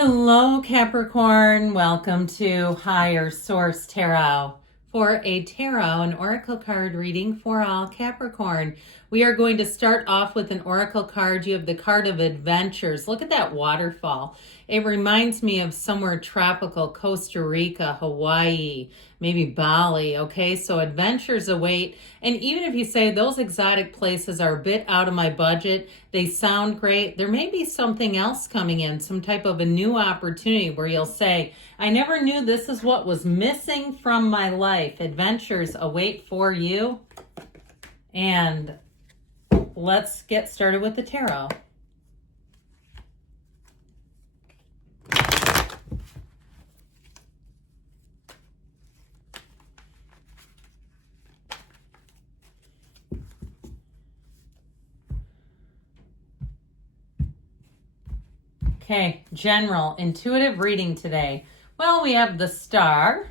Hello, Capricorn. Welcome to Higher Source Tarot for a tarot and oracle card reading for all Capricorn. We are going to start off with an oracle card. You have the card of adventures. Look at that waterfall. It reminds me of somewhere tropical, Costa Rica, Hawaii, maybe Bali. Okay, so adventures await. And even if you say those exotic places are a bit out of my budget, they sound great, there may be something else coming in, some type of a new opportunity where you'll say, I never knew this is what was missing from my life. Adventures await for you. And let's get started with the tarot. Okay, general, intuitive reading today. Well, we have the Star,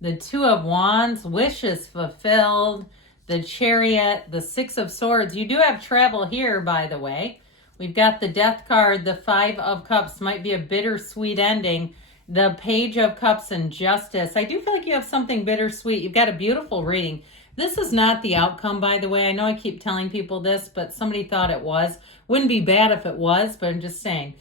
the Two of Wands, wishes fulfilled, the Chariot, the Six of Swords. You do have travel here, by the way. We've got the Death card, the Five of Cups, might be a bittersweet ending. The Page of Cups and Justice. I do feel like you have something bittersweet. You've got a beautiful reading. This is not the outcome, by the way. I know I keep telling people this, but somebody thought it was. Wouldn't be bad if it was, but I'm just saying.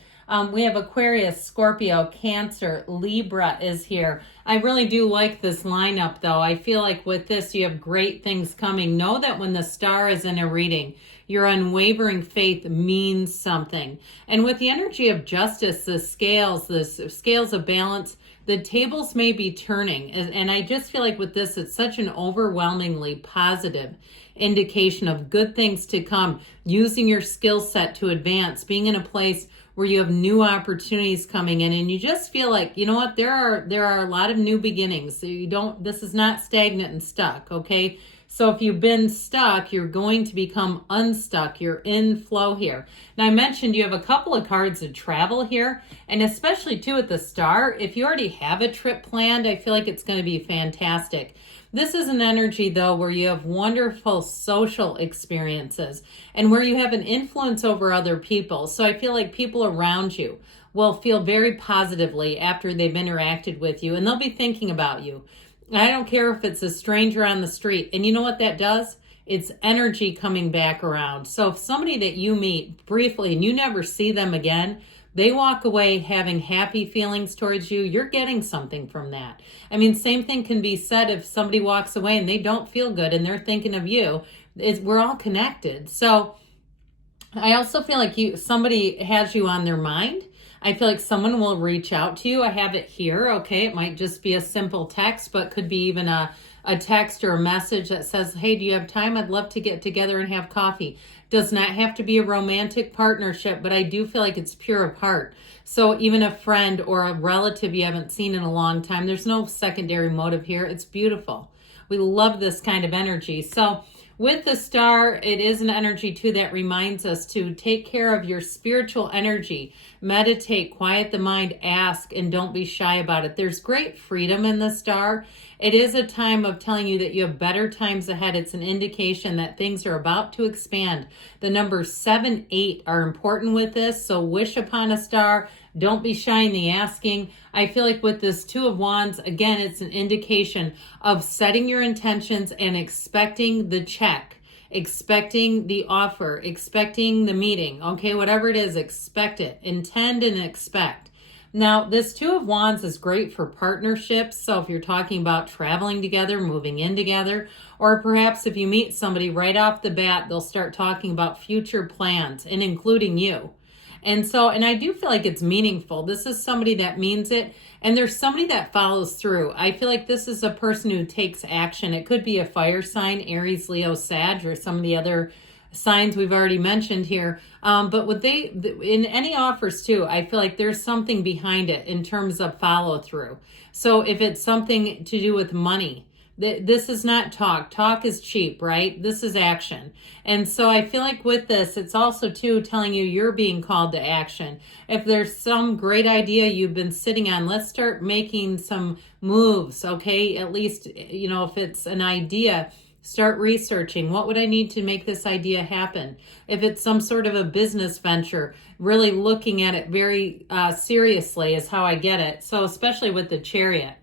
We have Aquarius, Scorpio, Cancer, Libra is here. I really do like this lineup, though. I feel like with this, you have great things coming. Know that when the Star is in a reading, your unwavering faith means something. And with the energy of justice, the scales of balance, the tables may be turning. And I just feel like with this, it's such an overwhelmingly positive indication of good things to come, using your skill set to advance, being in a place where you have new opportunities coming in, and you just feel like, you know what, there are a lot of new beginnings. So this is not stagnant and stuck, okay? So if you've been stuck, you're going to become unstuck. You're in flow here. Now, I mentioned you have a couple of cards of travel here, and especially too at the Star, if you already have a trip planned, I feel like it's going to be fantastic. This is an energy, though, where you have wonderful social experiences and where you have an influence over other people. So I feel like people around you will feel very positively after they've interacted with you, and they'll be thinking about you. I don't care if it's a stranger on the street. And you know what that does? It's energy coming back around. So if somebody that you meet briefly and you never see them again, they walk away having happy feelings towards you, you're getting something from that. I mean, same thing can be said if somebody walks away and they don't feel good and they're thinking of you. We're all connected. So I also feel like somebody has you on their mind. I feel like someone will reach out to you. I have it here, okay? It might just be a simple text, but could be even a text or a message that says, hey, do you have time? I'd love to get together and have coffee. Does not have to be a romantic partnership, but I do feel like it's pure of heart. So even a friend or a relative you haven't seen in a long time, there's no secondary motive here. It's beautiful. We love this kind of energy. So with the Star, it is an energy too that reminds us to take care of your spiritual energy. Meditate, quiet the mind, ask, and don't be shy about it. There's great freedom in the Star. It is a time of telling you that you have better times ahead. It's an indication that things are about to expand. The numbers 7, 8 are important with this, so wish upon a star. Don't be shy in the asking. I feel like with this Two of Wands, again, it's an indication of setting your intentions and expecting the check, expecting the offer, expecting the meeting. Okay, whatever it is, expect it. Intend and expect. Now, this Two of Wands is great for partnerships. So if you're talking about traveling together, moving in together, or perhaps if you meet somebody right off the bat, they'll start talking about future plans and including you. And I do feel like it's meaningful. This is somebody that means it, and there's somebody that follows through. I feel like this is a person who takes action. It could be a fire sign, Aries, Leo, Sag, or some of the other signs we've already mentioned here. But in any offers too, I feel like there's something behind it in terms of follow through. So if it's something to do with money, this is not talk. Talk is cheap, right? This is action. And so I feel like with this, it's also too telling you you're being called to action. If there's some great idea you've been sitting on, let's start making some moves, okay? At least, if it's an idea, Start researching. What would I need to make this idea happen? If it's some sort of a business venture, really looking at it very seriously is how I get it. So especially with the Chariot,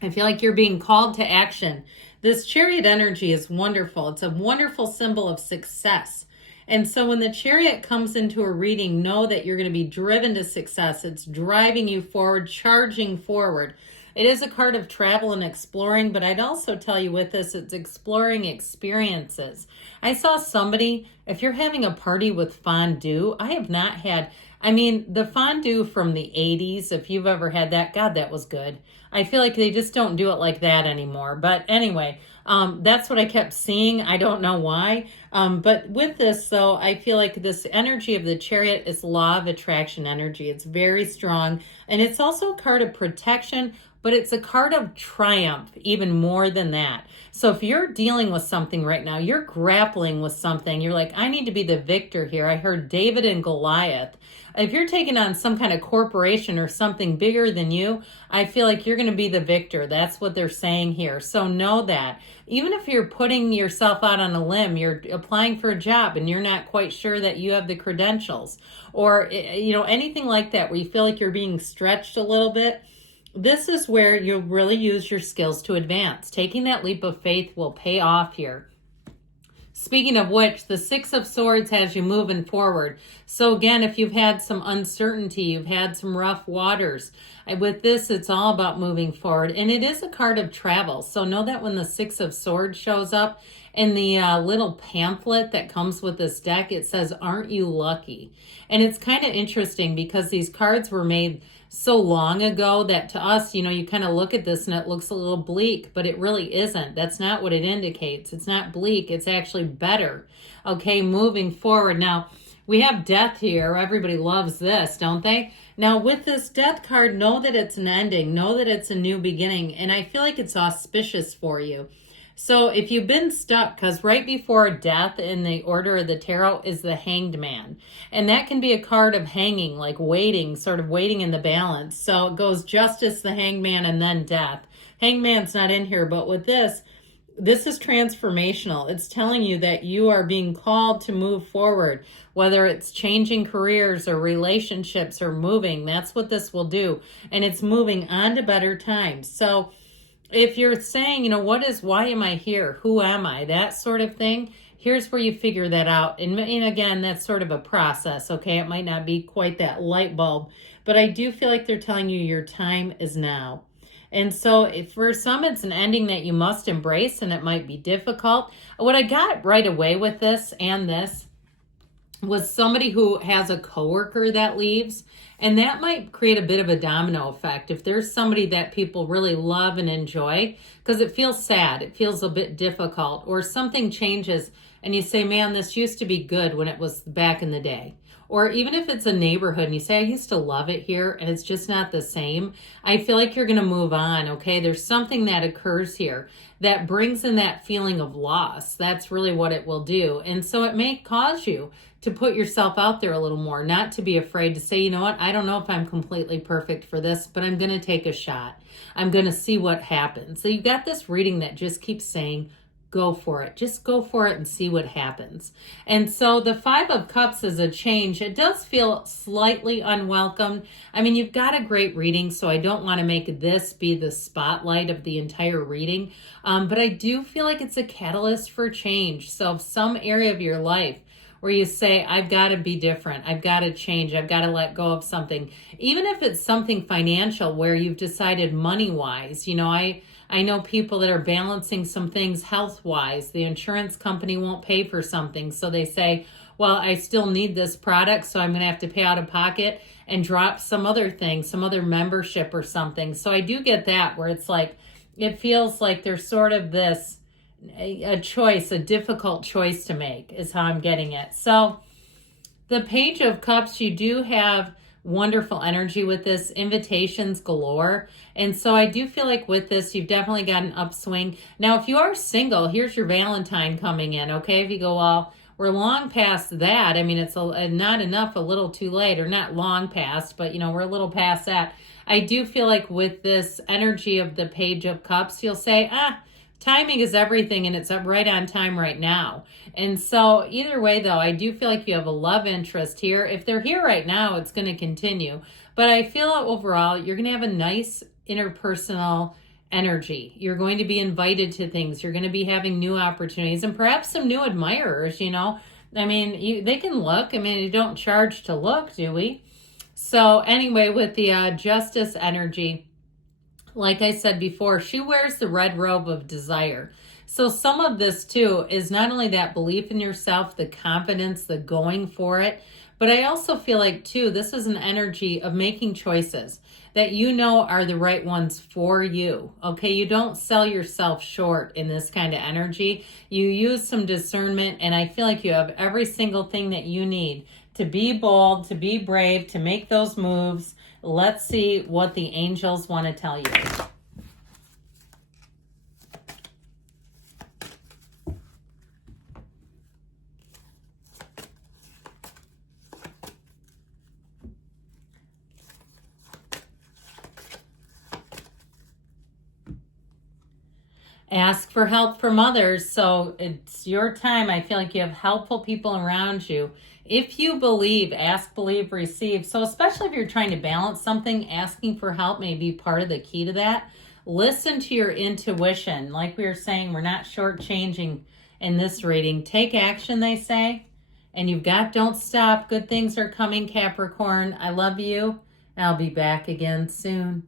I feel like you're being called to action. This Chariot energy is wonderful. It's a wonderful symbol of success. And so when the Chariot comes into a reading, know that you're going to be driven to success. It's driving you forward, charging forward. It is a card of travel and exploring, but I'd also tell you with this, it's exploring experiences. I saw somebody, if you're having a party with fondue, I have not had, the fondue from the 80s, if you've ever had that, God, that was good. I feel like they just don't do it like that anymore. But anyway, that's what I kept seeing. I don't know why. But with this, though, I feel like this energy of the Chariot is law of attraction energy. It's very strong. And it's also a card of protection, but it's a card of triumph, even more than that. So if you're dealing with something right now, you're grappling with something, you're like, I need to be the victor here. I heard David and Goliath. If you're taking on some kind of corporation or something bigger than you, I feel like you're going to be the victor. That's what they're saying here. So know that. Even if you're putting yourself out on a limb, you're applying for a job and you're not quite sure that you have the credentials, or anything like that where you feel like you're being stretched a little bit, this is where you'll really use your skills to advance. Taking that leap of faith will pay off here. Speaking of which, the Six of Swords has you moving forward. So again, if you've had some uncertainty, you've had some rough waters, with this, it's all about moving forward. And it is a card of travel. So know that when the Six of Swords shows up, in the little pamphlet that comes with this deck, it says, aren't you lucky? And it's kind of interesting because these cards were made so long ago that to us, you kind of look at this and it looks a little bleak, but it really isn't. That's not what it indicates. It's not bleak. It's actually better. Okay, moving forward. Now, we have death here. Everybody loves this, don't they? Now, with this death card, know that it's an ending. Know that it's a new beginning. And I feel like it's auspicious for you. So if you've been stuck, because right before death in the order of the tarot is the Hanged Man. And that can be a card of hanging, like waiting, sort of waiting in the balance. So it goes justice, the Hanged Man, and then death. Hanged Man's not in here, but with this is transformational. It's telling you that you are being called to move forward, whether it's changing careers or relationships or moving. That's what this will do. And it's moving on to better times. So if you're saying, why am I here? Who am I? That sort of thing. Here's where you figure that out. And again, that's sort of a process, okay? It might not be quite that light bulb, but I do feel like they're telling you your time is now. And so if for some, it's an ending that you must embrace, and it might be difficult. What I got right away with this and this was somebody who has a coworker that leaves, and that might create a bit of a domino effect. If there's somebody that people really love and enjoy, because it feels sad, it feels a bit difficult, or something changes and you say, man, this used to be good when it was back in the day. Or even if it's a neighborhood and you say, I used to love it here and it's just not the same, I feel like you're going to move on, okay? There's something that occurs here that brings in that feeling of loss. That's really what it will do. And so it may cause you to put yourself out there a little more, not to be afraid to say, you know what, I don't know if I'm completely perfect for this, but I'm going to take a shot. I'm going to see what happens. So you've got this reading that just keeps saying, go for it. Just go for it and see what happens. And so the Five of Cups is a change. It does feel slightly unwelcome. You've got a great reading, so I don't want to make this be the spotlight of the entire reading. But I do feel like it's a catalyst for change. So if some area of your life where you say, I've got to be different, I've got to change, I've got to let go of something, even if it's something financial where you've decided money-wise, I know people that are balancing some things health-wise. The insurance company won't pay for something, so they say, well, I still need this product, so I'm going to have to pay out of pocket and drop some other thing, some other membership or something. So I do get that, where it's like, it feels like there's sort of this, a choice, a difficult choice to make is how I'm getting it. So the Page of Cups, you do have wonderful energy with this, invitations galore. And so I do feel like with this, you've definitely got an upswing. Now, if you are single, here's your Valentine coming in, okay? If you go, well, we're long past that. it's not enough, a little too late, or not long past, but we're a little past that. I do feel like with this energy of the Page of Cups, you'll say, timing is everything, and it's right on time right now. And so either way, though, I do feel like you have a love interest here. If they're here right now, it's going to continue. But I feel overall, you're going to have a nice interpersonal energy. You're going to be invited to things. You're going to be having new opportunities and perhaps some new admirers, you know. I mean, they can look. I mean, you don't charge to look, do we? So anyway, with the Justice energy, like I said before, she wears the red robe of desire. So some of this too is not only that belief in yourself, the confidence, the going for it, but I also feel like too, this is an energy of making choices that you know are the right ones for you. Okay, you don't sell yourself short in this kind of energy. You use some discernment, and I feel like you have every single thing that you need to be bold, to be brave, to make those moves. Let's see what the angels want to tell you. Ask for help from others. So it's your time. I feel like you have helpful people around you. If you believe, ask, believe, receive. So especially if you're trying to balance something, asking for help may be part of the key to that. Listen to your intuition. Like we were saying, we're not shortchanging in this reading. Take action, they say. And you've got don't stop. Good things are coming, Capricorn. I love you. I'll be back again soon.